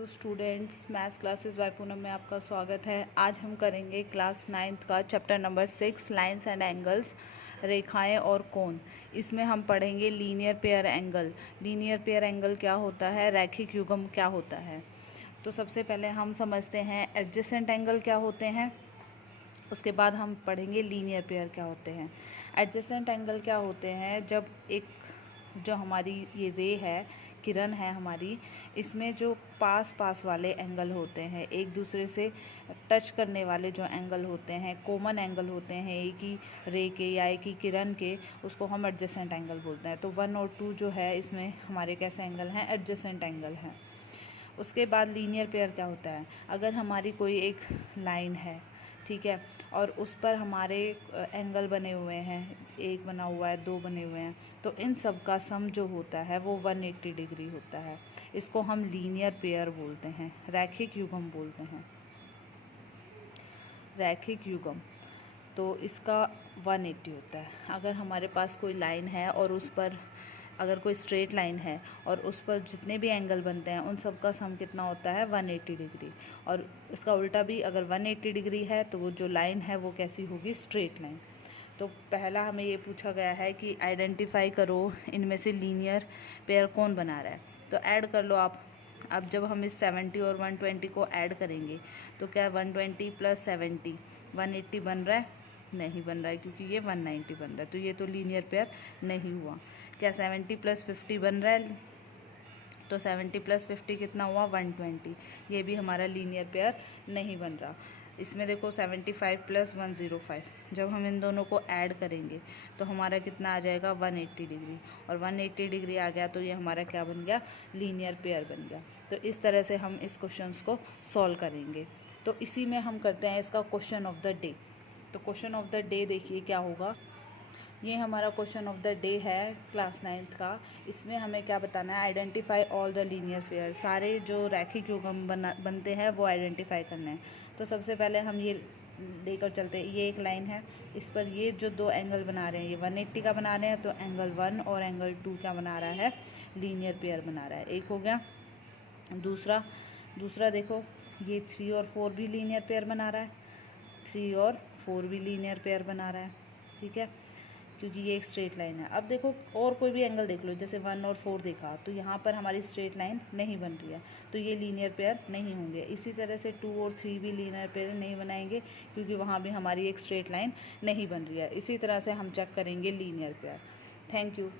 Hello students, maths classes bye Poonam में आपका स्वागत है। आज हम करेंगे क्लास 9th का chapter number 6 lines and angles, रेखाएं और कोण। इसमें हम पढ़ेंगे linear pair angle. Linear pair angle क्या होता है, रैखिक युग्म क्या होता है। तो सबसे पहले हम समझते हैं एडजेसेंट एंगल क्या होते हैं, उसके बाद हम पढ़ेंगे लीनियर पेयर क्या होते हैं। एडजेसेंट एंगल क्या होते हैं, जब एक जो हमारी ये रे है, किरण है हमारी, इसमें जो पास पास वाले एंगल होते हैं, एक दूसरे से टच करने वाले जो एंगल होते हैं, कॉमन एंगल होते हैं एक ही रे के या एक ही किरण के, उसको हम एडजेसेंट एंगल बोलते हैं। तो 1 और 2 जो है इसमें हमारे कैसे एंगल हैं, एडजेसेंट एंगल हैं। उसके बाद लीनियर पेयर क्या होता है, अगर हमारी कोई एक लाइन है, ठीक है, और उस पर हमारे एंगल बने हुए हैं, एक बना हुआ है, 2 बने हुए हैं, तो इन सब का सम जो होता है वो 180 डिग्री होता है। इसको हम लीनियर पेयर बोलते हैं, रैखिक युग्म बोलते हैं, रैखिक युग्म। तो इसका 180 होता है। अगर हमारे पास कोई लाइन है और उस पर अगर कोई स्ट्रेट लाइन है और उस पर जितने भी एंगल बनते हैं उन सब का सम कितना होता है, 180 डिग्री। और इसका उल्टा भी, अगर 180 डिग्री है तो वो जो लाइन है वो कैसी होगी, स्ट्रेट लाइन। तो पहला हमें ये पूछा गया है कि आइडेंटिफाई करो इनमें से लीनियर पेयर कौन बना रहा है। तो ऐड कर लो आप। अब जब हम इस 70 और 120 को ऐड करेंगे तो क्या 120 + 70 180 बन रहा है, नहीं बन रहा है, क्योंकि ये 190 बन रहा है, तो ये तो लीनियर पेयर नहीं हुआ। क्या 70 + 50 बन रहा है, तो 70 + 50 कितना हुआ, 120, ये भी हमारा लीनियर पेयर नहीं बन रहा। इसमें देखो 75 + 105, जब हम इन दोनों को ऐड करेंगे तो हमारा कितना आ जाएगा, 180 डिग्री, और 180 डिग्री आ गया तो ये हमारा क्या बन गया, लीनियर पेयर बन गया। तो इस तरह से हम इस क्वेश्चन को सॉल्व करेंगे। तो इसी में हम करते हैं इसका क्वेश्चन ऑफ द डे। तो क्वेश्चन ऑफ द डे देखिए क्या होगा, ये हमारा क्वेश्चन ऑफ द डे है क्लास 9th का। इसमें हमें क्या बताना है, identify all the linear pair, सारे जो रैखिक युग्म बनते हैं वो आइडेंटिफाई करने हैं। तो सबसे पहले हम ये लेकर चलते हैं, ये एक लाइन है, इस पर ये जो 2 एंगल बना रहे हैं, ये 180 का बना रहे हैं, तो एंगल 1 और एंगल 2 क्या बना रहा है, लीनियर पेयर बना रहा है। एक हो गया। दूसरा देखो, ये 3 और 4 भी लीनियर पेयर बना रहा है, 3 और 4 भी लीनियर पेयर बना रहा है, ठीक है, क्योंकि ये एक स्ट्रेट लाइन है। अब देखो और कोई भी एंगल देख लो, जैसे 1 और 4 देखा, तो यहाँ पर हमारी स्ट्रेट लाइन नहीं बन रही है, तो ये लीनियर पेयर नहीं होंगे। इसी तरह से 2 और 3 भी लीनियर पेयर नहीं बनाएंगे, क्योंकि वहाँ भी हमारी एक स्ट्रेट लाइन नहीं बन रही है। इसी तरह से हम चेक करेंगे लीनियर पेयर। Thank you.